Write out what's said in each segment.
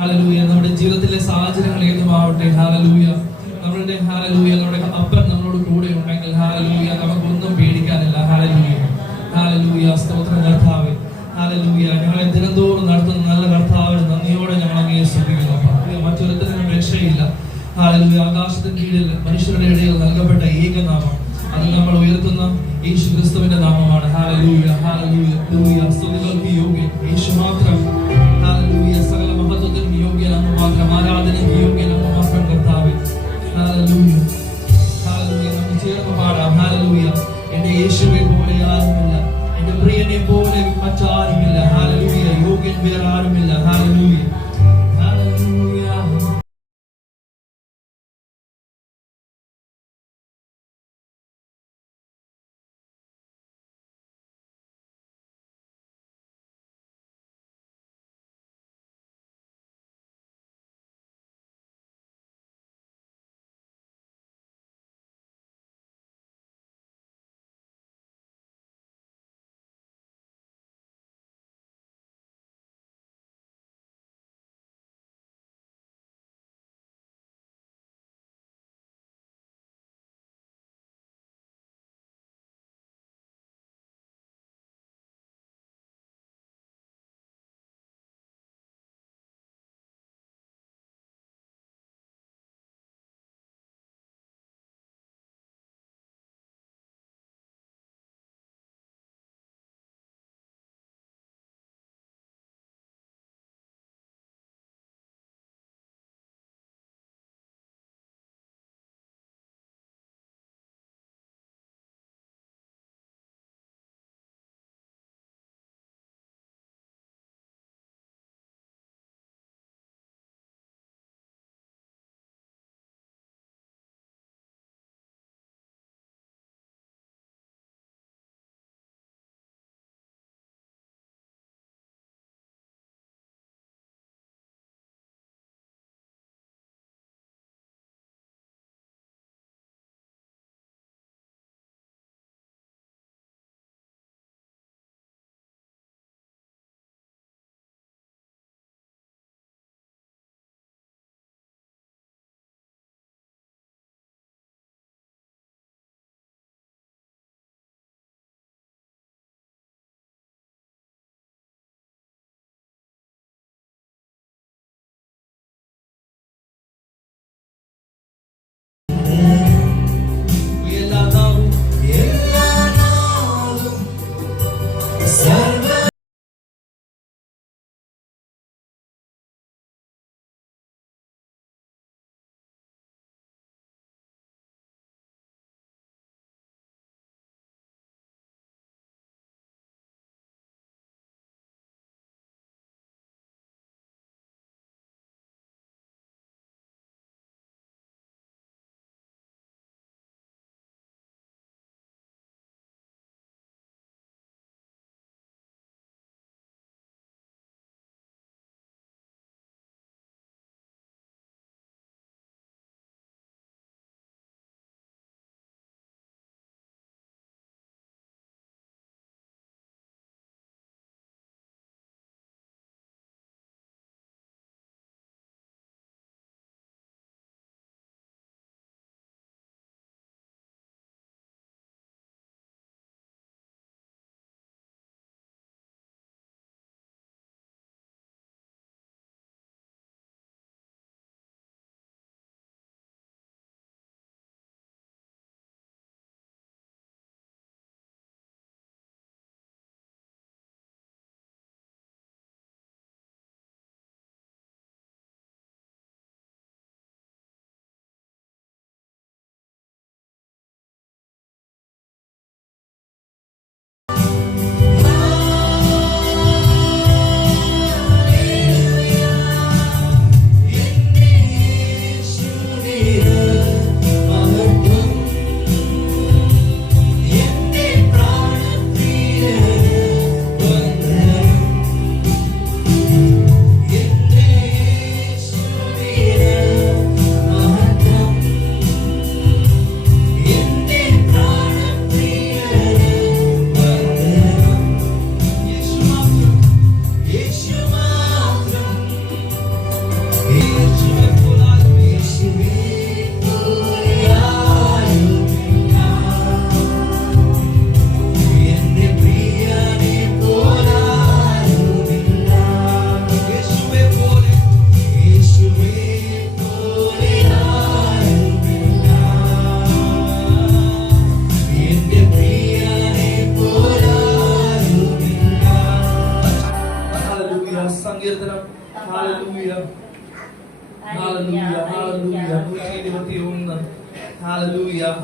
Hallelujah. നമ്മുടെ ജീവിതത്തിലെ സാഹചര്യങ്ങൾ ഏതുമാവട്ടെ, ഹല്ലേലൂയ, നമ്മുടെ ഹല്ലേലൂയ നമ്മുടെ അപ്പൻ നമ്മളോട് കൂടെ ഉണ്ടെങ്കിൽ ഹല്ലേലൂയ നമുക്കൊന്നും പേടിക്കാനില്ല. ഹല്ലേലൂയ, ഹല്ലേലൂയ. സ്തോത്രം കർത്താവേ. ഹല്ലേലൂയ. ഞങ്ങളെ ദിനംതോറും നടത്തുന്ന നല്ല കർത്താവിന് നന്ദിയോടെ ഞങ്ങൾ അങ്ങയെ സ്തുതിക്കുന്നു. മറ്റൊരുത്തരും രക്ഷയില്ല. ഹല്ലേലൂയ. ആകാശത്തിന് കീഴിൽ മനുഷ്യരുടെ ഇടയിൽ നൽകപ്പെട്ട ഏകനാമം, അത് നമ്മൾ ഉയർത്തുന്ന യേശു ക്രിസ്തുവിന്റെ നാമമാണ്. Hallelujah, hallelujah. സ്തുതികൾക്ക് യോഗ്യൻ യേശു മാത്രം. ഹല്ലേലൂയ. സകല മഹത്വത്തിനും യോഗ്യൻ അങ്ങ് മാത്രം. ആരാധനയ്ക്ക് യോഗ്യൻ അങ്ങ് മാത്രം കർത്താവേ. Hallelujah, hallelujah. നമുക്ക് ചേർന്ന് പാടാം. ഹല്ലേലൂയ. എന്റെ യേശുവെ പോലെ ആരുമില്ല, എന്റെ പ്രിയനെ പോലെ മറ്റാരുമില്ല. ഹല്ലേലൂയ. യോഗ്യൻ വേറെ ആരുമില്ല. ഹല്ലേലൂയ.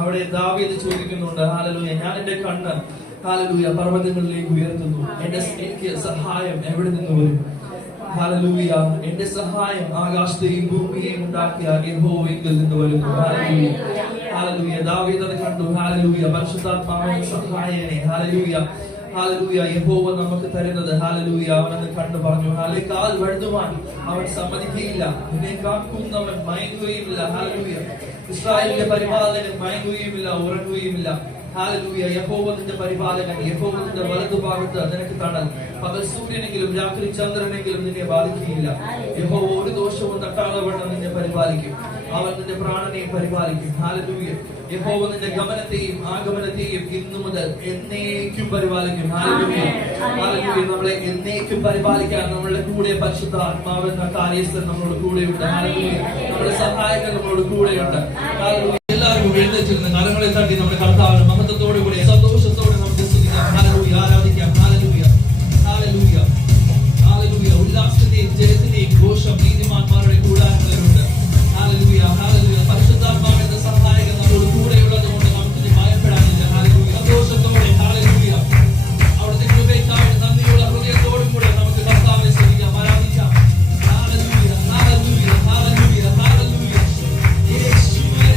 അവിടെ ദാവീദ് ചോദിക്കുന്നുണ്ട്, ഹാലലൂയ, ഞാൻ എന്റെ കണ്ണ് ഹാലലൂയ പർവ്വതങ്ങളിലേക്ക് ഉയർത്തുന്നു, എനിക്ക് സഹായം എവിടെ നിന്ന് വരും? ഹാലലൂയ, എന്റെ സഹായം ആകാശത്തെയും ഭൂമിയെയും ഉണ്ടാക്കിയ യഹോവയിൽ നിന്ന് വരുന്നു. Hallelujah, hallelujah. ദാവീദ് അത് കണ്ടു. ഹാലലൂയ, പരിശുദ്ധാത്മാവിന്റെ സഹായനെ ഹാലലൂയ ഹാലലൂയ യഹോവ നമുക്ക് തരുന്നത് ഹാലലൂയ അവനെന്ന് കണ്ടു പറഞ്ഞു. കാൽ വഴുതുവാൻ അവൻ സമ്മതിക്കുകയില്ല, നിന്നെ കാക്കുന്നവൻ മയങ്ങുകയുമില്ല. ഹാലലൂയ, ഇസ്രായേലിന്റെ പരിപാലകൻ മയങ്ങുകയുമില്ല, ഉറങ്ങുകയുമില്ല. ഹാലലൂയ, യഹോവ നിന്റെ പരിപാലകൻ, യഹോവ നിന്റെ വലതുഭാഗത്ത് നിനക്ക് തണൽ. പകൽ സൂര്യനെങ്കിലും രാത്രി ചന്ദ്രനെങ്കിലും നിന്നെ ബാധിക്കുകയില്ല. യഹോവ ഒരു ദോഷവും തട്ടാതെ വണ്ണം നിന്നെ പരിപാലിക്കും, അവൻ നിന്റെ പ്രാണനെ പരിപാലിക്കും. ഹാലലൂയ, യഹോവ നിന്റെ ഗമനത്തെയും ആഗമനത്തെയും ഇന്നു മുതൽ എന്നേക്കും പരിപാലിക്കും. Hallelujah, hallelujah. നമ്മളെ എന്നേക്കും പരിപാലിക്കാൻ നമ്മളുടെ കൂടെ പരിശുദ്ധ ആത്മാവെന്ന കാര്യസ്ഥൻ നമ്മളോട് കൂടെയുണ്ട്. ഹാലലൂയ, നമ്മുടെ സഹായകൻ നമ്മളോട് കൂടെയുണ്ട്. ഹാലലൂയ. എല്ലാവരും എഴുന്നേറ്റിരുന്ന് കരങ്ങളെ തട്ടി നമ്മുടെ കർത്താവിനെ മഹത്വത്തോടു കൂടി സന്തോഷത്തോടെ നമുക്ക് സ്തുതിക്കാം. ഹാലലൂയ, ആരാധിക്കാം. ഹാലലൂയ, ഹാലലൂയ, ഹാലലൂയ. ഉല്ലാസത്തിന്റെയും ജയത്തിന്റെയും ഘോഷം നീതിമാന്മാരുടെ കൂടാരങ്ങളിലുണ്ട്. Hallelujah, hallelujah. പരിശുദ്ധാത്മാവിന്റെ സഹായകൻ നമ്മളോട് കൂടെയുള്ളത് കൊണ്ട് നമുക്ക് ഭയപ്പെടാനില്ല. ഹാലലൂയ, സന്തോഷത്തോടെ ഹാലലൂയ അവിടുത്തെ കൃപയ്ക്കായി നന്ദിയുള്ള ഹൃദയത്തോടും കൂടെ നമുക്ക് കർത്താവിനെ സ്തുതിക്കാം, ആരാധിക്കാം. ഹാലലൂയ, ഹാലലൂയ, ഹാലലൂയ, ഹാലലൂയ. യേശുവേ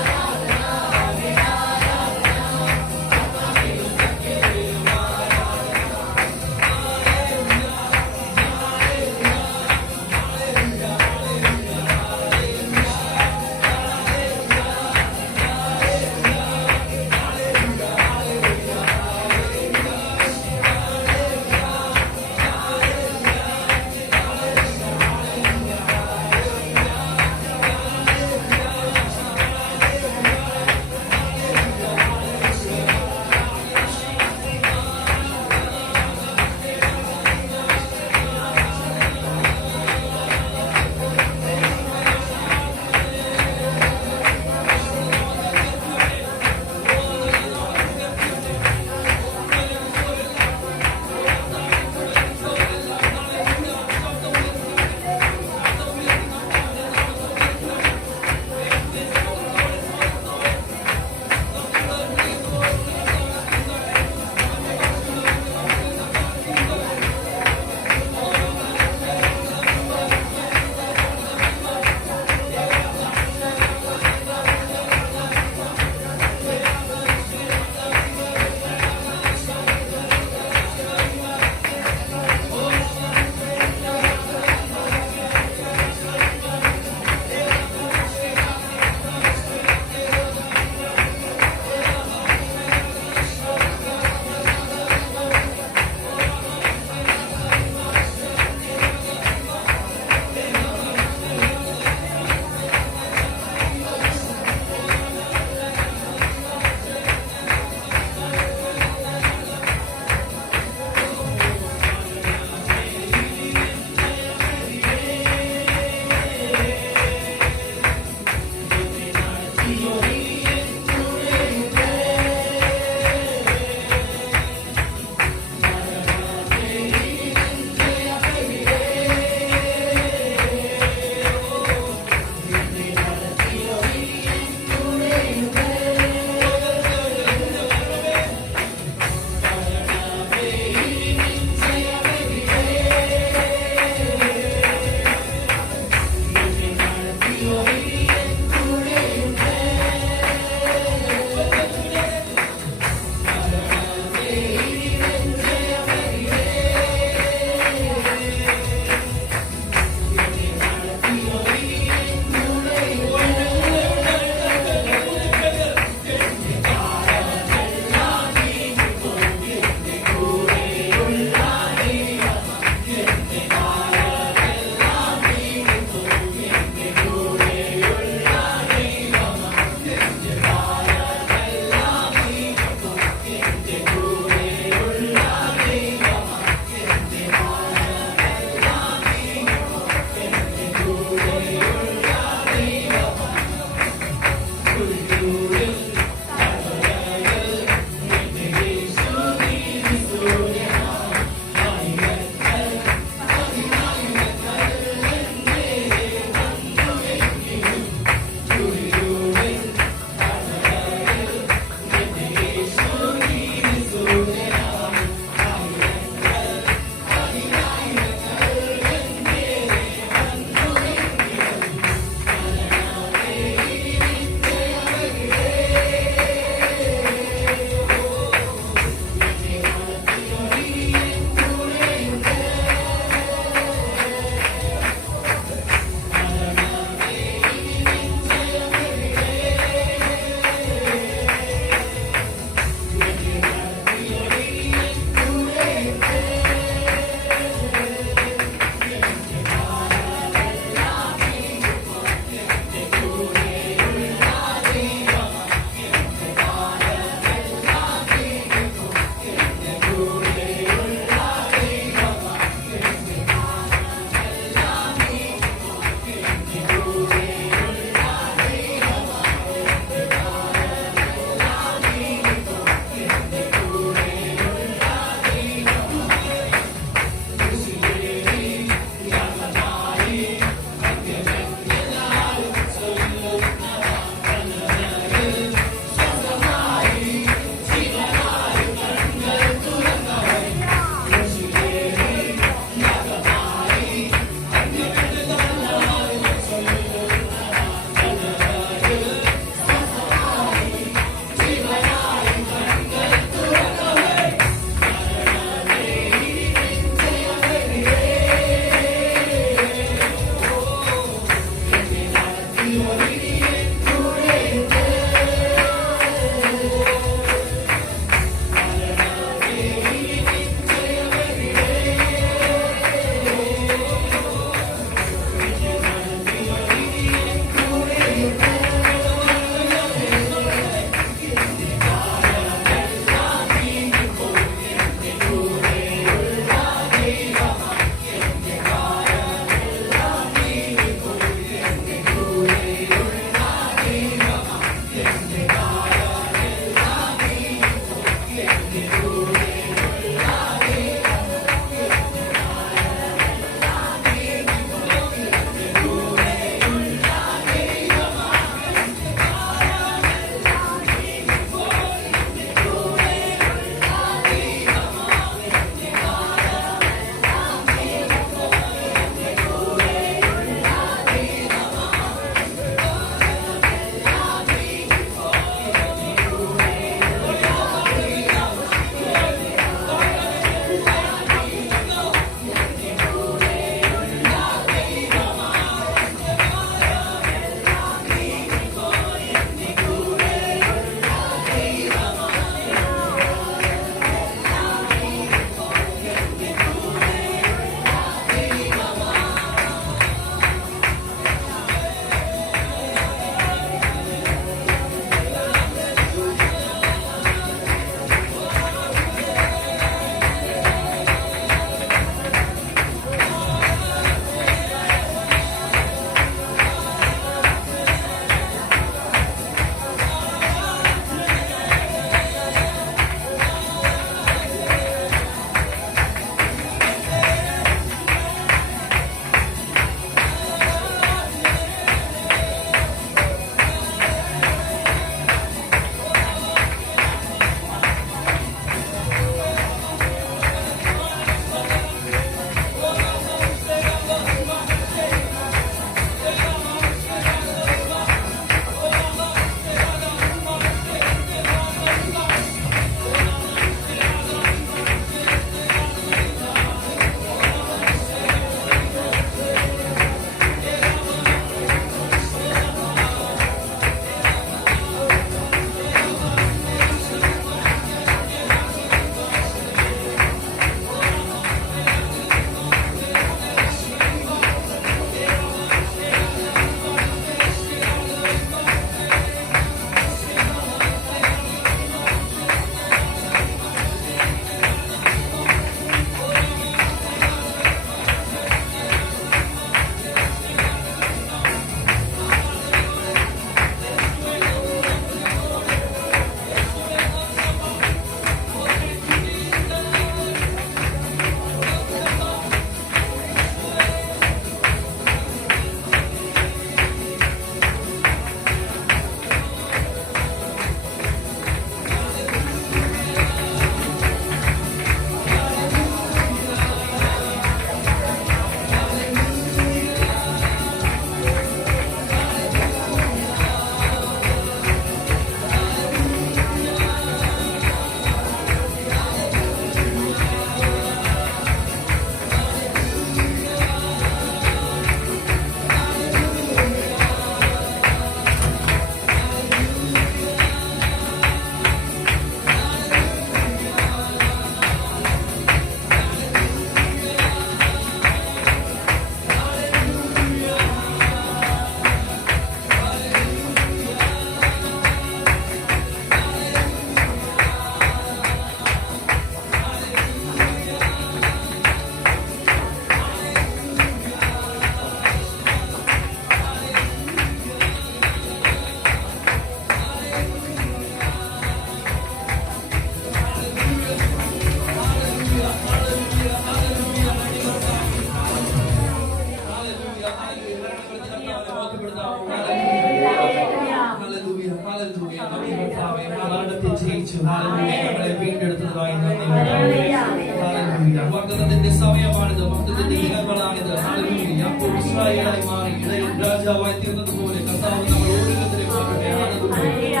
വാഗ്ദത്തത്തിന്റെ ദിനങ്ങളാണിത്. ഹല്ലേലൂയ. യാക്കോബ് ഇസ്രായേലായി മാറി ഇടയിൽ രാജാവായി തീർന്നതുപോലെ കർത്താവ് നമ്മൾ ഓരോരുത്തരെയും മാറട്ടെ. ഹല്ലേലൂയ.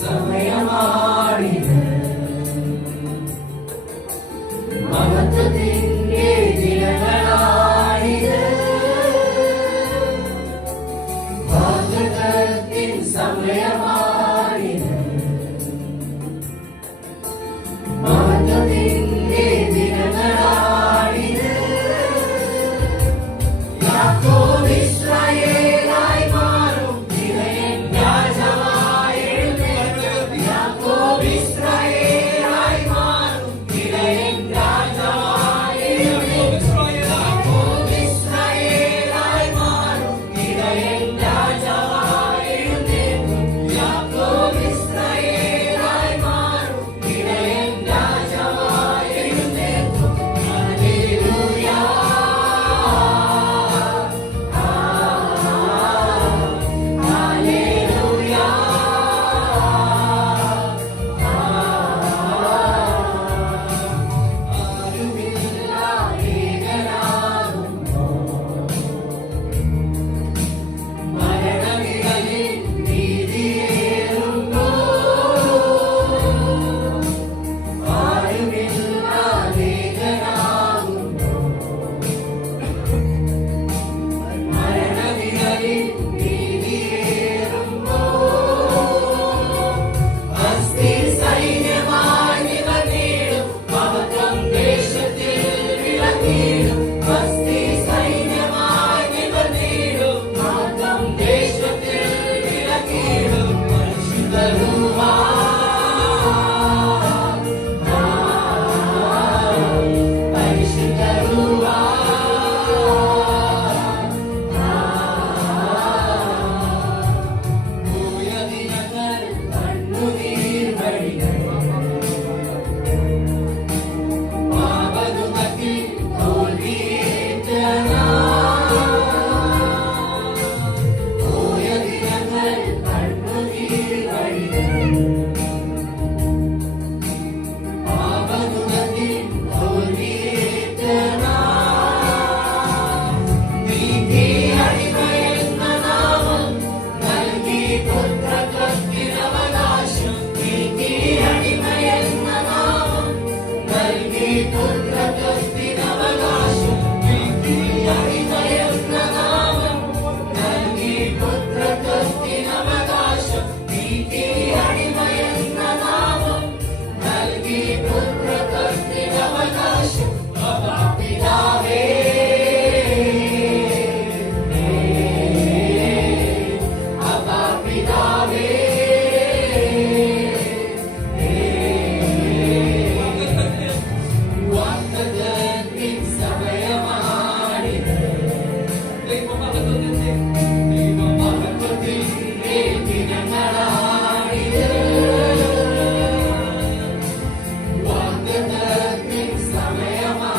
സമയമാണിത് മഹത്വത്തിന്റെ ദിനങ്ങളാണിത് വാഗ്ദത്തത്തിൻ സമയമാണിത് മഹത്വത്തിന്റെ ദിനങ്ങളാണിത് യാക്കോബ് ഇസ്രായേലായി മാറും ഇടയൻ രാജാവായി എഴുന്നേൽക്കും യാക്കോബ് ഇസ്രായേലായി മാറും ഇടയൻ രാജാവായി എഴുന്നേൽക്കും യാക്കോബ് ഇസ്രായേലായി മാറും ഇടയൻ രാജാവായി എഴുന്നേൽക്കും യാക്കോബ് ഇസ്രായേലായി മാറും ഇടയൻ രാജാവായി എഴുന്നേൽക്കും ഹല്ലേലൂയ സമയമാ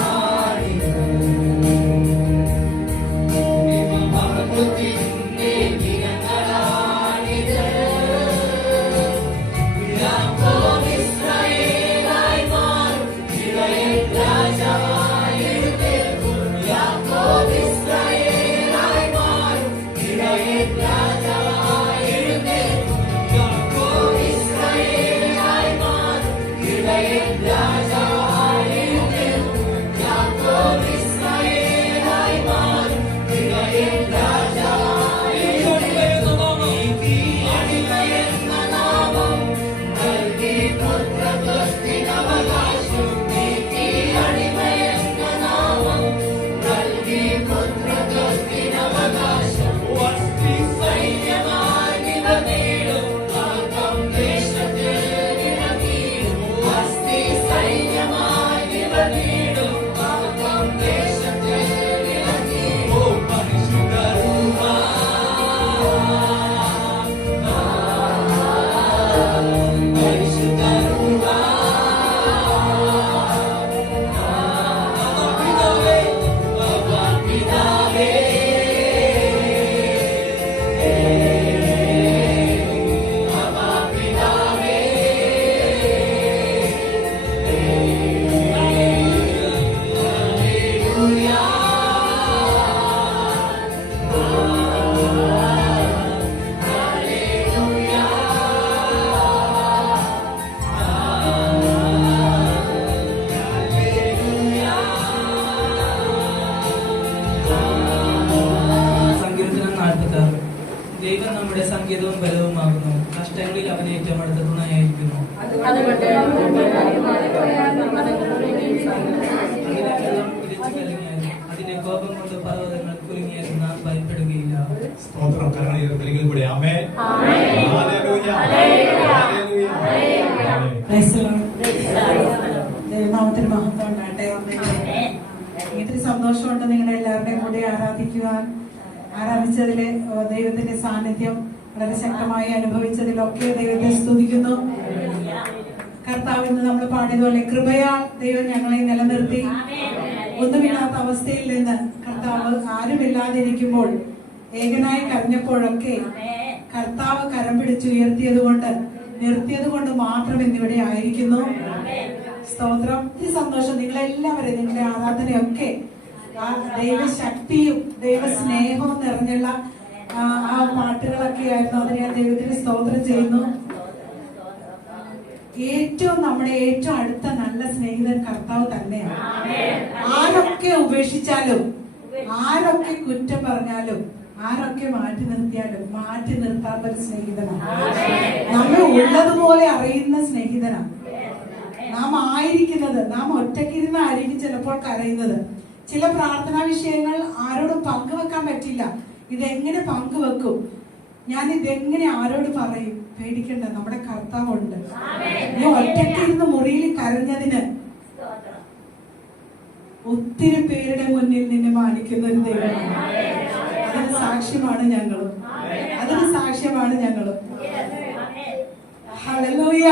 നമ്മുടെ സംഗീതവും ബലവുമാകുന്നു. കഷ്ടങ്ങളിൽ അവൻ ഏറ്റവും അടുത്ത തുണയായിരിക്കുന്നു. അതിനെ അതിന്റെ കോപം കൊണ്ട് പർവ്വതങ്ങൾ കുലുങ്ങിയാലും നാം ഭയപ്പെടുകയില്ല. സ്തോത്രം. കരുണയിൽ കൂടെ ആമേൻ. ഹല്ലേലൂയ. ഹല്ലേലൂയ. ദൈവനാമത്തിന് മഹത്വം ഉണ്ടാകട്ടെ. ഇത്തിരി സന്തോഷമുണ്ട് നിങ്ങളുടെ എല്ലാവരുടെയും കൂടെ ആരാധിച്ചതില് ദൈവത്തിന്റെ സാന്നിധ്യം വളരെ ശക്തമായി അനുഭവിച്ചതിലൊക്കെ ദൈവത്തെ സ്തുതിക്കുന്നു. കർത്താവ് ഇന്ന് നമ്മൾ പാടിയതുപോലെ കൃപയാൽ ദൈവം ഞങ്ങളെ നിലനിർത്തി. ഒന്നുമില്ലാത്ത അവസ്ഥയിൽ നിന്ന് കർത്താവ് ആരുമില്ലാതിരിക്കുമ്പോൾ ഏകനായി കരഞ്ഞപ്പോഴൊക്കെ കർത്താവ് കരം പിടിച്ചുയർത്തിയത് കൊണ്ട് മാത്രം ഇന്നിവിടെ ആയിരിക്കുന്നു. സ്തോത്രം. ഈ സന്തോഷം നിങ്ങളെല്ലാവരും നിങ്ങളുടെ ആരാധനയൊക്കെ ദൈവശക്തിയും ദൈവസ്നേഹവും നിറഞ്ഞുള്ള ആ പാട്ടുകളൊക്കെ ആയിരുന്നു. അതിനെ ഞാൻ ദൈവത്തിന് സ്തോത്രം ചെയ്യുന്നു. നമ്മുടെ ഏറ്റവും അടുത്ത നല്ല സ്നേഹിതൻ കർത്താവ് തന്നെയാണ്. ആരൊക്കെ ഉപേക്ഷിച്ചാലും, ആരൊക്കെ കുറ്റം പറഞ്ഞാലും, ആരൊക്കെ മാറ്റി നിർത്തിയാലും മാറ്റി നിർത്താത്ത ഒരു സ്നേഹിതനാണ്. നമ്മെ ഉള്ളതുപോലെ അറിയുന്ന സ്നേഹിതനാണ്. നാം ആയിരിക്കുന്നത്, നാം ഒറ്റയ്ക്കിരുന്നായിരിക്കും ചിലപ്പോൾ കരയുന്നത്. ചില പ്രാർത്ഥനാ വിഷയങ്ങൾ ആരോടും പങ്കുവെക്കാൻ പറ്റില്ല. ഇതെങ്ങനെ പങ്കുവെക്കും, ഞാൻ ഇതെങ്ങനെ ആരോട് പറയും? പേടിക്കണ്ട, നമ്മുടെ കർത്താവുണ്ട്. നീ ഒറ്റയ്ക്കിരുന്ന് മുറിയിൽ കരഞ്ഞതിന് ഒത്തിരി പേരുടെ മുന്നിൽ നിന്നെ മാനിക്കുന്ന ഒരു ദൈവമാണ്. അതിന് സാക്ഷ്യമാണ് ഞങ്ങളും. ഹല്ലേലൂയ.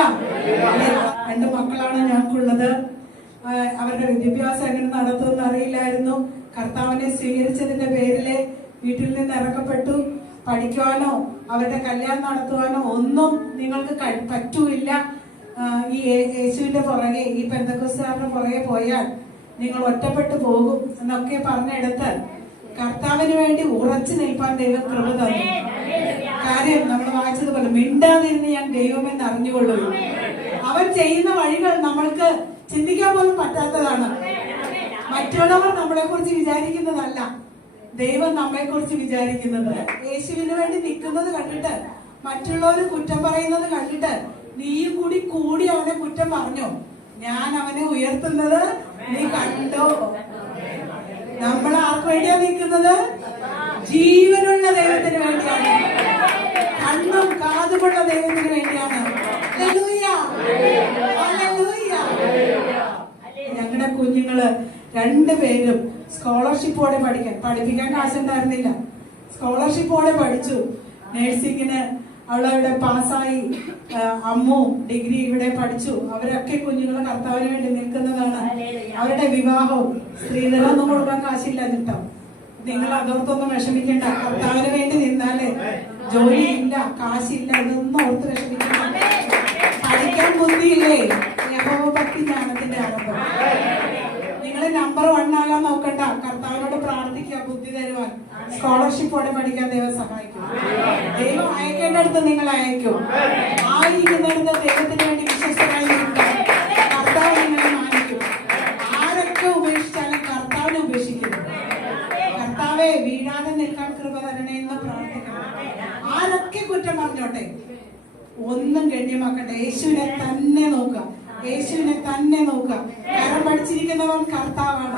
2 മക്കളാണ് ഞങ്ങൾക്കുള്ളത്. അവരുടെ വിദ്യാഭ്യാസം എങ്ങനെ നടത്തുമെന്ന് അറിയില്ലായിരുന്നു. കർത്താവിനെ സ്വീകരിച്ചതിന്റെ പേരില് വീട്ടിൽ നിന്ന് ഇറക്കപ്പെട്ടു. പഠിക്കുവാനോ അവരുടെ കല്യാണം നടത്തുവാനോ ഒന്നും നിങ്ങൾക്ക് പറ്റൂല്ല. ഈ യേശുവിന്റെ പുറകെ, ഈ പെന്തക്കോസ്തുകാരുടെ പുറകെ പോയാൽ നിങ്ങൾ ഒറ്റപ്പെട്ടു പോകും എന്നൊക്കെ പറഞ്ഞെടുത്ത് കർത്താവിന് വേണ്ടി ഉറച്ചു നിൽപ്പാൻ ദൈവം കൃപ തന്നു. കാര്യം നമ്മൾ വായിച്ചതുപോലെ മിണ്ടാതിരുന്ന് ഞാൻ ദൈവമെന്ന് അറിഞ്ഞുകൊള്ളൂ. അവൻ ചെയ്യുന്ന വഴികൾ നമ്മൾക്ക് ചിന്തിക്കാൻ പോലും പറ്റാത്തതാണ്. മറ്റുള്ളവർ നമ്മളെ കുറിച്ച് വിചാരിക്കുന്നതല്ല, ദൈവം നമ്മളെ കുറിച്ച് വിചാരിക്കുന്നത്. യേശുവിന് വേണ്ടി നിൽക്കുന്നത് കണ്ടിട്ട്, മറ്റുള്ളവർ കുറ്റം പറയുന്നത് കണ്ടിട്ട് നീയും കൂടി അവനെ കുറ്റം പറഞ്ഞോ? ഞാൻ അവനെ ഉയർത്തുന്നത് നീ കണ്ടോ? നമ്മൾ ആർക്ക് വേണ്ടിയാ നിൽക്കുന്നത്? ജീവനുള്ള ദൈവത്തിന് വേണ്ടിയാണ്. കണ്ണും കാതുമുള്ള ദൈവത്തിന് വേണ്ടിയാണ്. ഞങ്ങളുടെ കുഞ്ഞുങ്ങള് 2 പേരും സ്കോളർഷിപ്പോടെ പഠിപ്പിക്കാൻ കാശുണ്ടായിരുന്നില്ല. സ്കോളർഷിപ്പോടെ പഠിച്ചു. നഴ്സിംഗിന് അവളവിടെ പാസ്സായി. അമ്മു ഡിഗ്രി ഇവിടെ പഠിച്ചു. അവരൊക്കെ കുഞ്ഞുങ്ങളെ കർത്താവിന് വേണ്ടി നിൽക്കുന്നതാണ്. അവരുടെ വിവാഹവും സ്ത്രീധനൊന്നും കൊടുക്കാൻ കാശില്ല കേട്ടോ. നിങ്ങൾ അതോർത്തൊന്നും വിഷമിക്കണ്ട. കർത്താവിന് വേണ്ടി നിന്നാലേ ജോലിയില്ല, കാശില്ല, ഇതൊന്നും ഓർത്ത് വിഷമിക്കണ്ട. പഠിക്കാൻ ബുദ്ധിയില്ലേ? യഹോവഭക്തി ജ്ഞാനത്തിന്റെ ആരംഭം. നിങ്ങൾ നമ്പർ 1 ആകാൻ നോക്കണ്ട. കർത്താവിനോട് പ്രാർത്ഥിക്കുക ബുദ്ധി തരുവാൻ. സ്കോളർഷിപ്പോടെ പഠിക്കാൻ ദൈവം സഹായിക്കും. ദൈവം അയക്കേണ്ടടുത്ത് നിങ്ങൾ അയക്കും. ആയിരിക്കുന്നിടത്ത് ദൈവത്തിന് വേണ്ടി വിശ്വസ്തരായി നിൽക്കുക. കർത്താവ് നിങ്ങളെ മാനിക്കും. ആരൊക്കെ ഉപേക്ഷിച്ചാലും കർത്താവിനെ ഉപേക്ഷിക്കും. കർത്താവെ വീഴാതെ നിൽക്കാൻ കൃപ തരണേ എന്ന് പ്രാർത്ഥിക്കണം. ആരൊക്കെ കുറ്റം പറഞ്ഞോട്ടെ, ഒന്നും ഗണ്യമാക്കട്ടെ. യേശുവിനെ തന്നെ നോക്കുക. കരം പഠിച്ചിരിക്കുന്നവൻ കർത്താവാണ്.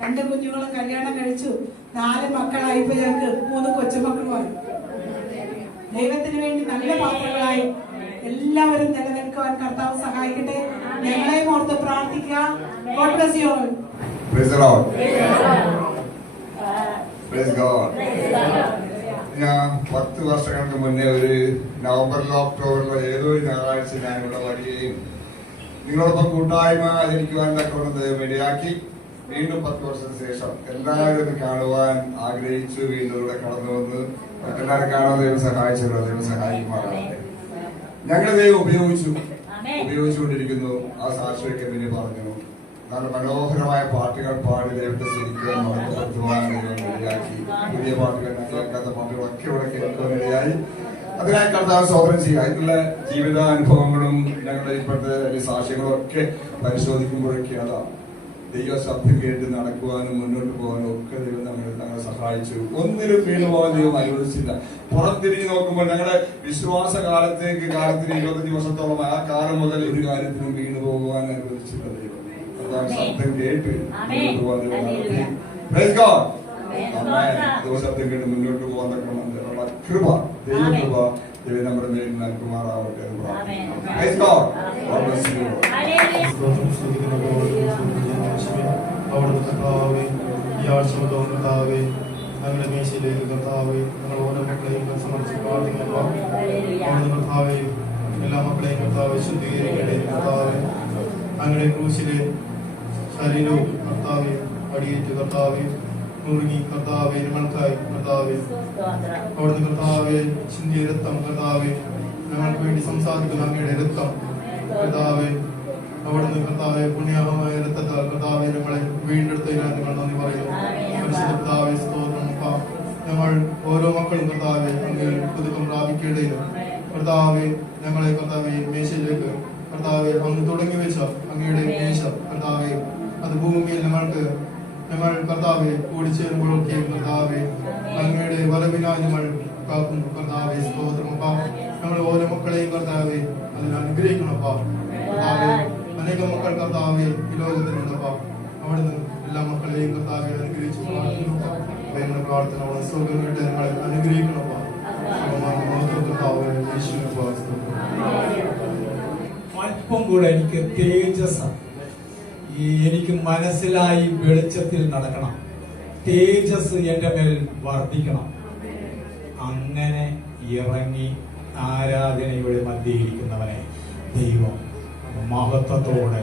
രണ്ട് കുഞ്ഞുങ്ങളും കല്യാണം കഴിച്ചു. 4 മക്കളായി. ഇപ്പൊ ഞങ്ങൾക്ക് 3 കൊച്ചുമക്കളുമായി. ദൈവത്തിന് വേണ്ടി നല്ല പാത്രങ്ങളായി എല്ലാവരും നിലനിൽക്കുവാൻ കർത്താവ് സഹായിക്കട്ടെ. ഞങ്ങളെയും ഓർത്ത് പ്രാർത്ഥിക്കുക. God bless you all. Praise the Lord. Praise God. ഞാൻ 10 വർഷങ്ങൾക്ക് മുന്നേ ഒരു നവംബറിലോ ഒക്ടോബറിലോ ഏതോ ഒരു ഞായറാഴ്ച ഞാൻ ഇവിടെ വരികയും നിങ്ങളോടൊപ്പം കൂട്ടായ്മ ആചരിക്കുവാൻ തക്കവണ്ണം ദൈവം ഇടയാക്കി. വീണ്ടും 10 വർഷത്തിന് ശേഷം എല്ലാവരും കാണുവാൻ ആഗ്രഹിച്ചു. വീണ്ടും ഇവിടെ കടന്നു വന്ന് എല്ലാവരും കാണാൻ ദൈവം സഹായിച്ചല്ലോ. ദൈവം സഹായിക്കുമാറാകട്ടെ. ഞങ്ങളെ ദൈവം ഉപയോഗിച്ചുകൊണ്ടിരിക്കുന്നു. ആ സാക്ഷിയൊക്കെ പിന്നെ പറഞ്ഞു. നല്ല മനോഹരമായ പാട്ടുകൾ പാടി ദൈവത്തെ ശരിക്കും മഹത്വപ്പെടുത്തുവാൻ ദൈവം ഇടയാക്കി. പുതിയ പാട്ടുകൾ, കേൾക്കാത്ത പാട്ടുകളൊക്കെ ഇവിടെ കേൾക്കാൻ ഇടയായി. അതിനായി കർത്താവ് സ്തോത്രം ചെയ്യുക. അതിനുള്ള ജീവിതാനുഭവങ്ങളും ഞങ്ങളുടെ ഇപ്പോഴത്തെ സാക്ഷ്യങ്ങളും ഒക്കെ പരിശോധിക്കുമ്പോഴൊക്കെ അതാണ് ദൈവ ശബ്ദം കേട്ട് നടക്കുവാനും മുന്നോട്ട് പോകാനും ഒക്കെ ദൈവം ഞങ്ങളെ സഹായിച്ചു. ഒന്നിലും വീണു പോകാൻ ദൈവം അനുവദിച്ചില്ല. പുറംതിരിഞ്ഞ് നോക്കുമ്പോൾ ഞങ്ങളുടെ വിശ്വാസ കാലത്തിന് 25 വർഷത്തോളം ആ കാലം മുതൽ ഒരു കാര്യത്തിനും വീണു പോകുവാൻ അനുവദിച്ചില്ല ദൈവം. അതാണ് ശബ്ദം കേട്ട് മുന്നോട്ട് പോകാൻ ദൈവം നടത്തി. Praise God. ശബ്ദം കേട്ട് മുന്നോട്ട് പോകാൻ തക്കമുള്ള കൃപ, ദൈവകൃപ ദൈവം നമ്മുടെ മേൽ നൽകുമാറാവട്ടെ എന്ന് പ്രാർത്ഥിക്കുന്നു. Praise God. God bless you. അവിടുന്ന് കർത്താവേ, ഈ ആഴ്ച മുതൽ കർത്താവേ, ഞങ്ങളുടെ മേശയിലേക്ക് കർത്താവേ, ഞങ്ങൾ ഓരോ മക്കളെയും സമർപ്പിച്ച് പ്രാർത്ഥിക്കുന്നു. അവിടുന്ന് കർത്താവേ, എല്ലാ മക്കളെയും കർത്താവേ ശുദ്ധീകരിക്കട്ടെ കർത്താവേ. അങ്ങയുടെ ക്രൂശിലെ ശരീരവും കർത്താവേ അടിയേറ്റ് കർത്താവേ മുറുകി കർത്താവേ ഞങ്ങൾക്കായി കർത്താവേ, അവിടുന്ന് കർത്താവേ ചിന്തിയ രക്തം കർത്താവേ, ഞങ്ങൾക്ക് വേണ്ടി സംസാരിക്കുന്ന അങ്ങയുടെ രക്തം കർത്താവേ, അവിടുന്ന് കർത്താവെ പുണ്യാഹമായ രക്തത്താൽ കർത്താവെ ഞങ്ങളെ വീണ്ടെടുത്തതിനാൽ ഞങ്ങൾ നന്ദി പറയുന്നു. പരിശുദ്ധ കർത്താവെ സ്തോത്രം. ഞങ്ങൾ ഓരോ മക്കളും കർത്താവെ അങ്ങ് പുതുക്കം പ്രാപിക്കേണ്ടതിനും കർത്താവെ ഞങ്ങളെ കർത്താവെ മേശയിലേക്ക് കർത്താവെ അങ്ങ് തുടങ്ങി വെച്ച അങ്ങയുടെ മേശ കർത്താവെ അത് ഭൂമിയിൽ ഞങ്ങൾ കർത്താവെ ഓടിച്ചേരുമ്പോഴൊക്കെ കർത്താവെ അങ്ങയുടെ വരവിനായി ഞങ്ങൾ കാക്കുന്നു കർത്താവെ സ്തോത്രം. ഞങ്ങൾ ഓരോ മക്കളെയും കർത്താവെ അതിൽ അനുഗ്രഹിക്കണപ്പാ കർത്താവെ. അനേകം മക്കൾ കർത്താവെ ഈ ലോകത്തിലുണ്ടപ്പാ. അവിടുന്ന് എല്ലാ മക്കളെയും കർത്താവെ അനുഗ്രഹിച്ച് പ്രാർത്ഥിക്കണപ്പാ. ഞങ്ങളുടെ പ്രാർത്ഥന അവിടെ സ്വർഗ്ഗമായിട്ട് ഞങ്ങളെ അനുഗ്രഹിക്കണപ്പാ. കർത്താവെ യേശുവിനെ പ്രാർത്ഥിക്കുന്നു. അല്പം കൂടെ എനിക്ക് തേജസ് എനിക്ക് മനസ്സിലായി വെളിച്ചത്തിൽ നടക്കണം. തേജസ് എന്റെ മേൽ വർദ്ധിക്കണം. അങ്ങനെ ഇറങ്ങി ആരാധനയുടെ മധ്യയിരിക്കുന്നവനെ ദൈവം മഹത്വത്തോടെ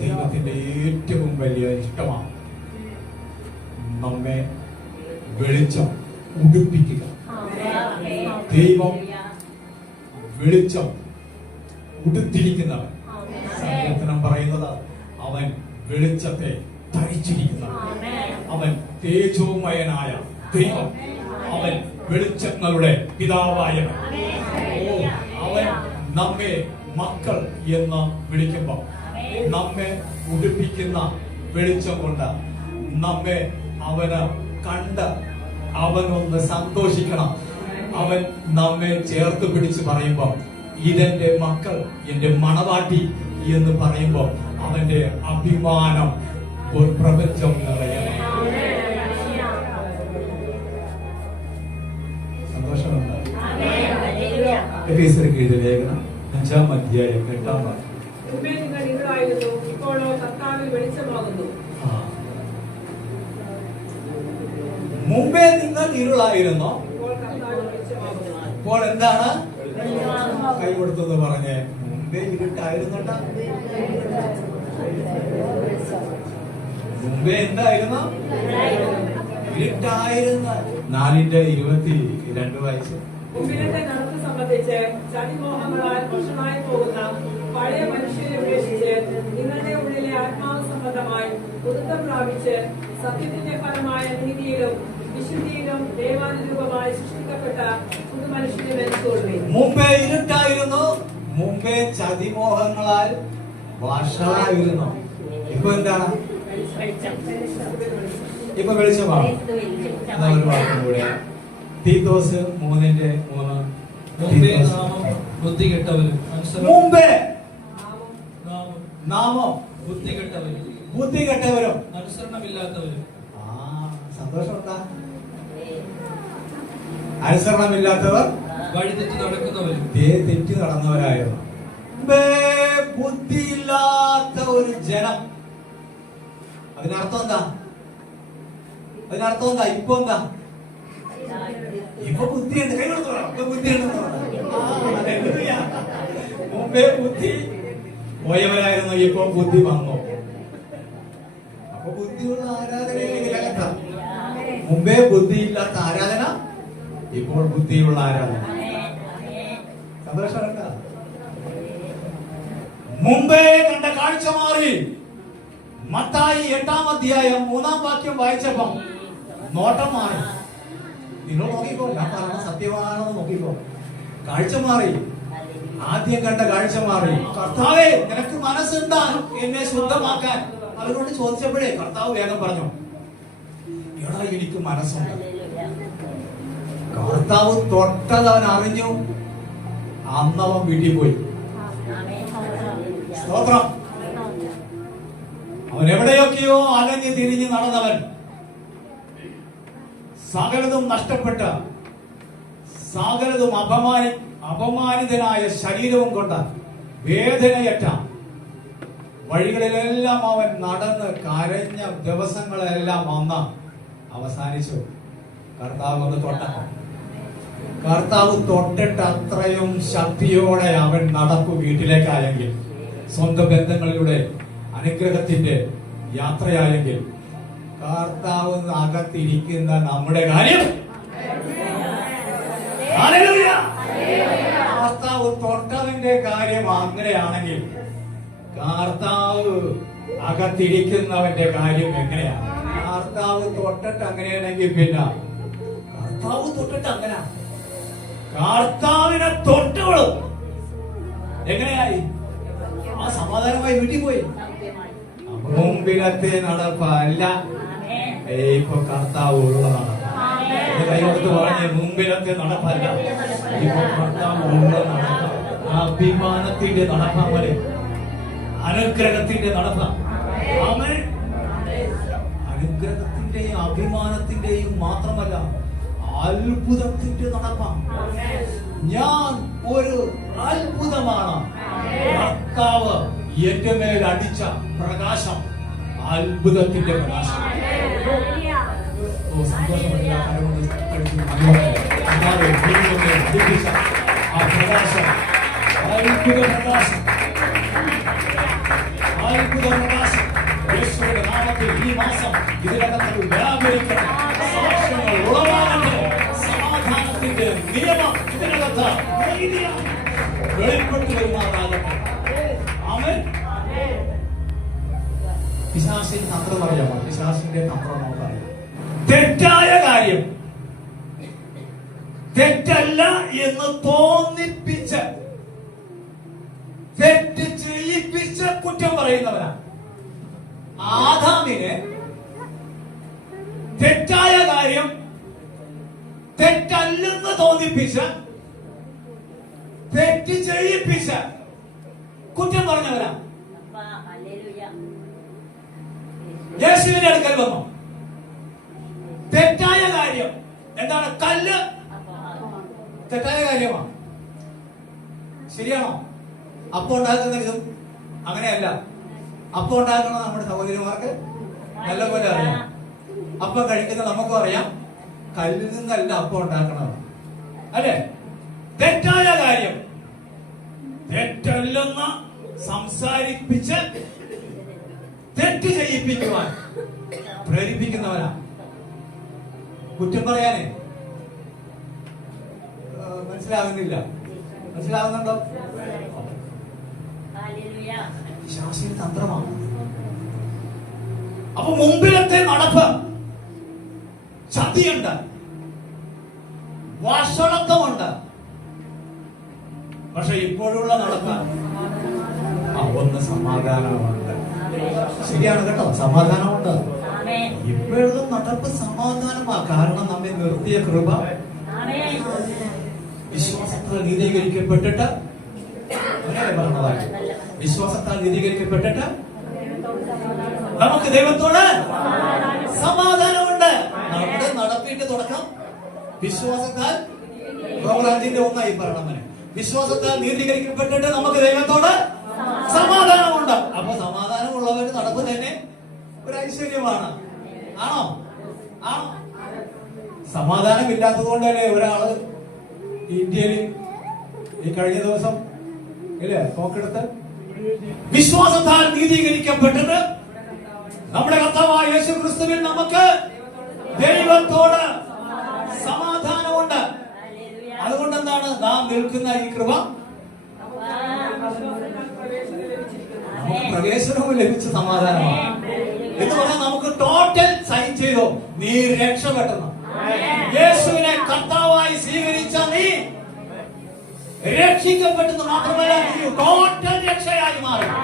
ദൈവത്തിന്റെ ഏറ്റവും വലിയ ഇഷ്ടമാണ് നമ്മെ വെളിച്ചം ഉടുപ്പിക്കുക. ദൈവം വെളിച്ചം ഉടുത്തിരിക്കുന്നവൻ. സങ്കീർത്തനം പറയുന്നത് അവൻ വെളിച്ചത്തെ ധരിച്ചിരിക്കുന്നവൻ. അവൻ തേജോമയനായ ദൈവം. അവൻ വെളിച്ചങ്ങളുടെ പിതാവായവൻ. അവൻ നമ്മെ മക്കൾ എന്ന് വിളിക്കുമ്പോൾ നമ്മെ ഉടുപ്പിക്കുന്ന വെളിച്ചം കൊണ്ട് നമ്മെ അവന് കണ്ട് അവനൊന്ന് സന്തോഷിക്കണം. അവൻ നമ്മെ ചേർത്ത് പിടിച്ച് പറയുമ്പോൾ ഇതെന്റെ മക്കൾ, എന്റെ മണവാട്ടി എന്ന് പറയുമ്പോൾ അവന്റെ അഭിമാനം പ്രപഞ്ചം നിറയണം. സന്തോഷമുണ്ട്. എഫേസ്യർക്ക് എഴുതിയ ലേഖനം 5-ാം അധ്യായം 8-ാം വാക്യം. മുമ്പേ നിങ്ങൾ ഇരുളായിരുന്നു, ഇപ്പോഴോ കർത്താവിൽ വെളിച്ചമാകുന്നു. മുമ്പേ നിങ്ങൾ ഇരുളായിരുന്നു, ഇപ്പോൾ എന്താണ്? കൈ കൊടുത്തെന്ന് പറഞ്ഞേ. മുമ്പേ ഇരുട്ടായിരുന്നുണ്ട. മുമ്പേ എന്തായിരുന്നു? ഇരുട്ടായിരുന്ന 4:22 വായിച്ചു. മുമ്പിലത്തെ നടപ്പ് സംബന്ധിച്ച് ചതിമോഹങ്ങളാൽ വശമായി പോകുന്ന പഴയ മനുഷ്യരെ ഉപേക്ഷിച്ച് നിങ്ങളുടെ ഉള്ളിലെ ആത്മാവ് സംബന്ധമായി പുതുക്കം പ്രാപിച്ച് സത്യത്തിന്റെ ഫലമായ നീതിയിലും വിശുദ്ധിയിലും ദൈവാനുരൂപമായി സൃഷ്ടിക്കപ്പെട്ട പുതുമനുഷ്യനെ ധരിച്ചുകൊള്ളുവിൻ. മുമ്പേ ഇരുട്ടായിരുന്നു, മുമ്പേ ചതിമോഹങ്ങളാൽ വശമായിരുന്നു. ഇപ്പൊ എന്താണ്? ഇപ്പൊ വെളിച്ചമാണ്. ഒരു വാക്കും കൂടെ തീത്തോസ് 3:3. മുമ്പേ നാമം ബുദ്ധി കെട്ടവരും മുമ്പേ നാമം ബുദ്ധി കെട്ടവരും അനുസരണമില്ലാത്തവരും. സന്തോഷമുണ്ടാ? അനുസരണമില്ലാത്തവർ വഴിതെറ്റി നടക്കുന്നവരും തെറ്റി നടന്നവരായിരുന്നു. ബുദ്ധിയില്ലാത്ത ഒരു ജനം. അതിനർത്ഥം എന്താ? ഇപ്പൊ എന്താ? ഇപ്പൊ ബുദ്ധിയുണ്ട്. കൈ കൊടുത്തോളാം. ഇപ്പൊ ബുദ്ധിയുണ്ട്. മുമ്പേ ബുദ്ധി പോയവരായിരുന്നു, ഇപ്പൊ ബുദ്ധി വന്നു. അപ്പൊ ബുദ്ധിയുള്ള ആരാധനയിലേക്ക്. മുമ്പേ ബുദ്ധിയില്ലാത്ത ആരാധന, ഇപ്പോൾ ബുദ്ധിയുള്ള ആരാധന. സന്തോഷമുണ്ട? മുമ്പേ കണ്ട കാഴ്ച മാറി. മത്തായി 8-ാം അധ്യായം 3-ാം വാക്യം വായിച്ചപ്പം നോട്ടം മാറി. നിങ്ങൾ നോക്കിക്കോ, ഞാൻ പറഞ്ഞ സത്യമാണെന്ന് നോക്കിക്കോ. കാഴ്ച മാറി. ആദ്യം കണ്ട കാഴ്ച മാറി. കർത്താവേ, നിനക്ക് മനസ്സുണ്ടാ എന്നെ ശുദ്ധമാക്കാൻ? അവരോട് ചോദിച്ചപ്പോഴേ കർത്താവ് വേഗം പറഞ്ഞു, എടാ എനിക്ക് മനസ്സുണ്ട്. കർത്താവ് തൊട്ടത് അവൻ അറിഞ്ഞു. അന്നവൻ വീട്ടിൽ പോയി. സ്തോത്രം. അവൻ എവിടെയൊക്കെയോ അലഞ്ഞു തിരിഞ്ഞ് നടന്നവൻ, സകലതും നഷ്ടപ്പെട്ട, സകലതും അപമാനിതനായ ശരീരവും കൊണ്ട് വേദനയറ്റ വഴികളിലെല്ലാം അവൻ നടന്ന് കരഞ്ഞ ദിവസങ്ങളെല്ലാം അന്ന് അവസാനിച്ചു. കർത്താവ് ഒന്ന് തൊട്ടപ്പോൾ, കർത്താവ് തൊട്ടിട്ട് അത്രയും ശക്തിയോടെ അവൻ നടപ്പ് വീട്ടിലേക്കായെങ്കിൽ, സ്വന്തം ബന്ധങ്ങളിലൂടെ അനുഗ്രഹത്തിന്റെ യാത്രയായെങ്കിൽ, കർത്താവ് അകത്തിരിക്കുന്ന നമ്മുടെ കാര്യം, കർത്താവ് തൊട്ടതിന്റെ കാര്യം അങ്ങനെയാണെങ്കിൽ, കർത്താവ് അകത്തിരിക്കുന്നവന്റെ കാര്യം എങ്ങനെയാ? കർത്താവ് തൊട്ടിട്ട് അങ്ങനെയാണെങ്കിൽ പിന്നെ കർത്താവ് തൊട്ടിട്ട് അങ്ങനെ കർത്താവിനെ തൊട്ടുകളും എങ്ങനെയായി? ആ സമാധാനമായി വീട്ടിൽ പോയി. മുമ്പിലത്തെ നടപ്പല്ല ഇപ്പൊ കർത്താവ് ഉള്ളതാണ്. കൈകൊടുത്ത് പറഞ്ഞ് മുമ്പിലത്തെ നടപ്പല്ല, ഇപ്പൊ കർത്താവ് ഉള്ള നടപ്പ. അഭിമാനത്തിന്റെ നടപ്പാമല്, അനുഗ്രഹത്തിന്റെ നടപ്പ. അനുഗ്രഹത്തിന്റെയും അഭിമാനത്തിന്റെയും മാത്രമല്ല, അത്ഭുതത്തിന്റെ നടപ്പാണ്. ഞാൻ ഒരു അത്ഭുതമാണ്. കർത്താവ് എന്റെ മേൽ അടിച്ച പ്രകാശം അത്ഭുതത്തിന്റെ പ്രകാശം. സന്തോഷപ്പെട്ടില്ല ആ പ്രകാശം, അത്ഭുത പ്രകാശം, അത്ഭുത പ്രകാശം യേശുവിന്റെ നാമത്തിൽ ഈ മാസം ഇതിനകത്ത് വ്യാപരിക്കട്ടെ. സാക്ഷ്യങ്ങൾ ഉളവാകട്ടെ. സമാധാനത്തിന്റെ നിയമം ഇതിനകത്ത് വെളിപ്പെട്ടു വരുമാറാകട്ടെ. ആമേൻ. പിശാചിന്റെ തന്ത്രം അറിയാമോ? പിശാചിന്റെ തന്ത്രം നമുക്കറിയാം. തെറ്റായ കാര്യം തെറ്റല്ല എന്ന് തോന്നിപ്പിച്ച്, തെറ്റ് ചെയ്യിപ്പിച്ച് കുറ്റം പറയുന്നവനാ. ആദാമിനെ തെറ്റായ കാര്യം തെറ്റല്ലെന്ന് തോന്നിപ്പിച്ച്, തെറ്റ് ചെയ്യിപ്പിച്ച് കുറ്റം പറഞ്ഞവരാ. യേശുവിന്റെ അടുക്കൽ വന്നു. തെറ്റായ കാര്യം എന്താണ്? കല്ല് തെറ്റായ കാര്യമാണ്. ശരിയാണോ? അപ്പം ഉണ്ടാക്കുന്ന വിധം അങ്ങനെയല്ല. അപ്പം ഉണ്ടാക്കുന്ന നമ്മുടെ സഹോദരിമാർക്ക് നല്ലപോലെ അറിയാം. അപ്പം കഴിക്കുന്ന നമുക്കും അറിയാം. കല്ലിൽ നിന്നല്ല അപ്പം ഉണ്ടാക്കണം, അല്ലെ? തെറ്റായ കാര്യം തെറ്റല്ലെന്ന് സംസാരിപ്പിച്ച് തെറ്റ് ചെയ്യിപ്പിക്കുവാൻ പ്രേരിപ്പിക്കുന്നവരാ. കുറ്റം പറയാനേ മനസ്സിലാകുന്നില്ല. മനസ്സിലാകുന്നുണ്ടോ? ശാസ്ത്രീയ തന്ത്രമാണ്. അപ്പൊ മുമ്പിലത്തെ നടപ്പ് ചതിയുണ്ട്, വഷളത്വമുണ്ട്. പക്ഷെ ഇപ്പോഴുള്ള നടപ്പ് ഒന്ന് സമാധാനമുണ്ട്. ശരിയാണ് കേട്ടോ, സമാധാനമുണ്ട്. ഇപ്പോഴുള്ള നടപ്പ് സമാധാനമാ. കാരണം നമ്മെ നിർത്തിയ കൃപ, വിശ്വാസത്താൽ നീതീകരിക്കപ്പെട്ടിട്ട്, വിശ്വാസത്താൽ നീതീകരിക്കപ്പെട്ടിട്ട് നമുക്ക് ദൈവത്തോട് സമാധാനമുണ്ട്. നമ്മുടെ നടപ്പിന്റെ തുടക്കം വിശ്വാസത്താൽ, പ്രോഗ്രാമിന്റെ ഒന്നായി പറയണം. വിശ്വാസത്താൽ നീതീകരിക്കപ്പെട്ടിട്ട് നമുക്ക് ദൈവത്തോട് സമാധാനമുണ്ട്. അപ്പൊ സമാധാനമുള്ളവരുടെ നടപ്പ് തന്നെ ഒരു ഐശ്വര്യമാണ്. ആണോ? ആണോ? സമാധാനമില്ലാത്തത് കൊണ്ടല്ലേ ഒരാള് ഇന്ത്യയിൽ ഈ കഴിഞ്ഞ ദിവസം ഇല്ലേ പോക്കെടുത്ത് വിശ്വാസത്താൽ നീതീകരിക്കപ്പെട്ടത് നമ്മുടെ കർത്താവായ യേശു ക്രിസ്തുവിൽ നമുക്ക് ദൈവത്തോട് സമാധാനമുണ്ട്. അതുകൊണ്ട് എന്താണ് നാം നിൽക്കുന്ന ഈ കൃപ? നമുക്ക് പ്രവേശനവും ലഭിച്ച സമാധാനമാണ് എന്ന് പറഞ്ഞാൽ നമുക്ക് ടോട്ടൽ സൈൻ ചെയ്തോ, നീ രക്ഷപ്പെട്ടെന്ന്. യേശുവിനെ കർത്താവായി സ്വീകരിച്ച നീ രക്ഷിക്കപ്പെട്ടെന്ന് മാത്രമല്ല, നീ ടോട്ടൽ രക്ഷയായി മാറും.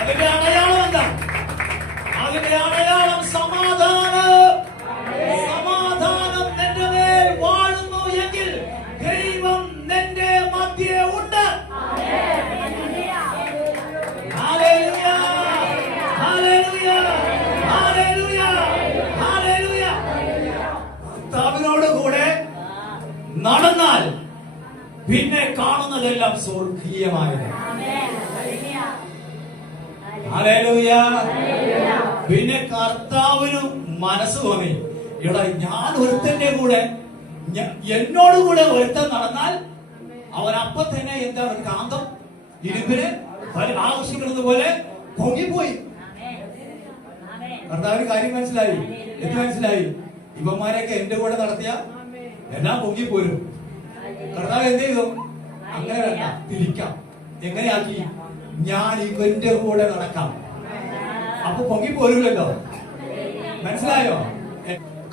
അതിന്റെ അടയാളം എന്താ? അതിന്റെ അടയാളം സമാധാനം. സമാധാനം നിന്റെ മേൽ വാഴുന്നു എങ്കിൽ ദൈവം നിന്റെ മധ്യേ ഉണ്ട്. Hallelujah, hallelujah, hallelujah, hallelujah. കർത്താവിനോട് കൂടെ നടന്നാൽ പിന്നെ കാണുന്നതെല്ലാം സ്വർഗീയമായത്. ഹല്ലേലൂയ. പിന്നെ കർത്താവിനും മനസ്സ് തോന്നി, എടാ ഞാൻ ഒരുത്തന്റെ കൂടെ, എന്നോട് കൂടെ ഒരുത്തൻ നടന്നാൽ അവൻ അപ്പൊ തന്നെ എന്താ ഒരു കാന്തം ഇരുമ്പിന് ആവശ്യപ്പെടുന്നത് പോലെ പൊങ്ങിപ്പോയി. കർത്താവിന് കാര്യം മനസ്സിലായി. എന്ത് മനസ്സിലായി? ഇവന്മാരെയൊക്കെ എന്റെ കൂടെ നടത്തിയ എല്ലാം പൊങ്ങിപ്പോരും. കർത്താവ് എന്ത് ചെയ്തു? അങ്ങനെ വേണ്ട, തിരിക്കാം. എങ്ങനെയാക്കി? ഞാൻ ഇവന്റെ കൂടെ നടക്കാം, അപ്പൊ പൊങ്ങിപ്പോരുമല്ലോ. മനസ്സിലായോ?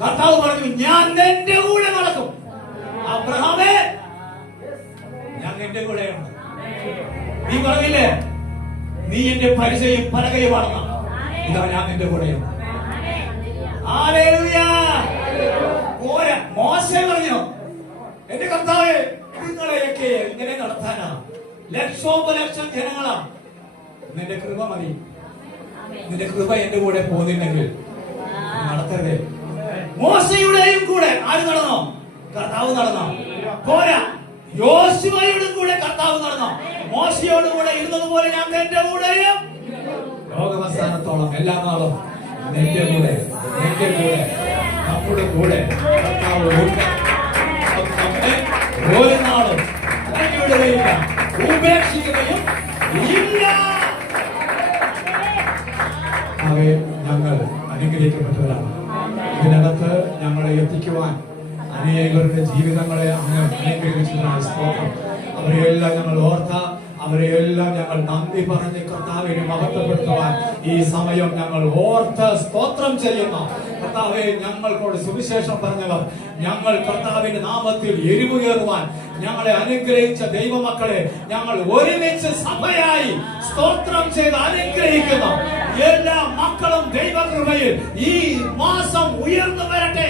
കർത്താവ് പറഞ്ഞു, ഞാൻ നിന്റെ കൂടെ നടക്കും. അബ്രഹാമേ, ഞാൻ നിന്റെ കൂടെയുണ്ട്. നീ പറഞ്ഞില്ലേ, നീ എന്റെ പരിചയം പലകയുമാണെന്ന. ഇതാ ഞാൻ നിന്റെ കൂടെയുണ്ട്. ഹല്ലേലൂയ. പോരാ, മോശെ പറഞ്ഞു, എന്റെ കർത്താവേ, നിങ്ങളെയൊക്കെ ഇങ്ങനെ നടത്താനാ, ലക്ഷോപലക്ഷം ജനങ്ങളാ, നിന്റെ കൃപ മതി. നിന്റെ കൃപ എന്റെ കൂടെ പോകുന്നില്ലെങ്കിൽ നടത്തരുതേ. മോശയുടെയും കൂടെ ആര് നടന്നോ? കർത്താവ് നടന്നോ? പോരാ, യോശുവയുടെ കൂടെ കർത്താവ് നടന്നോ? മോശയോട് കൂടെ ഇരുന്നതുപോലെ ഞാൻ എന്റെ കൂടെയും ലോകാവസാനത്തോളം എല്ലാ നാളും നിന്റെ കൂടെ, നിന്റെ കൂടെ, നമ്മുടെ കൂടെ കർത്താവ് ഉണ്ട്. നമ്മെ ഒരു നാളും കൈവിടുകയില്ല, ഉപേക്ഷിക്കുകയും ഇല്ല. അവയെ ഞങ്ങൾ അനുഗ്രഹിക്കപ്പെട്ടവരാണ്. ഇതിനകത്ത് ഞങ്ങളെ എത്തിക്കുവാൻ അനേകരുടെ ജീവിതങ്ങളെ അങ്ങ് അനുഗ്രഹിച്ചതിനായ സ്തോത്രം. അവരെയെല്ലാം ഞങ്ങൾ ഓർത്ത, അവരെയെല്ലാം ഞങ്ങൾ നന്ദി പറഞ്ഞ് കർത്താവിനെ മഹത്വപ്പെടുത്തുവാൻ ഈ സമയം ഞങ്ങൾ ഓർത്ത് സ്തോത്രം ചെയ്യുന്നു. കർത്താവെ, ഞങ്ങൾക്കോട് സുവിശേഷം പറഞ്ഞവർ, ഞങ്ങൾ കർത്താവിന്റെ നാമത്തിൽ എരിവ് കയറുവാൻ ഞങ്ങളെ അനുഗ്രഹിച്ച ദൈവമക്കളെ ഞങ്ങൾ ഒരുമിച്ച് സഭയായി സ്തോത്രം ചെയ്ത് അനുഗ്രഹിക്കുന്നു. എല്ലാ മക്കളും ദൈവകൃപയിൽ ഈ മാസം ഉയർന്നു വരട്ടെ.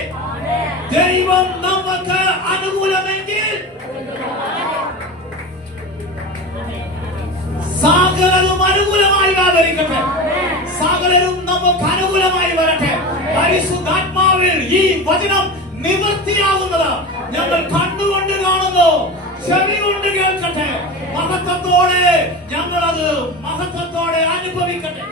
ദൈവം നമുക്ക് അനുകൂലമെങ്കിൽ സകലരും അനുകൂലമായി വ്യാപരിക്കട്ടെ. സകലരും നമുക്ക് അനുകൂലമായി വരട്ടെ. പരിശുദ്ധാത്മാവിൽ ഈ വചനം നിവൃത്തിയാകുന്നത് ഞങ്ങൾ കണ്ടുകൊണ്ട് കാണുന്നു, ചെവി കൊണ്ട് കേൾക്കട്ടെ. മഹത്വത്തോടെ ഞങ്ങളത് മഹത്വത്തോടെ അനുഭവിക്കട്ടെ.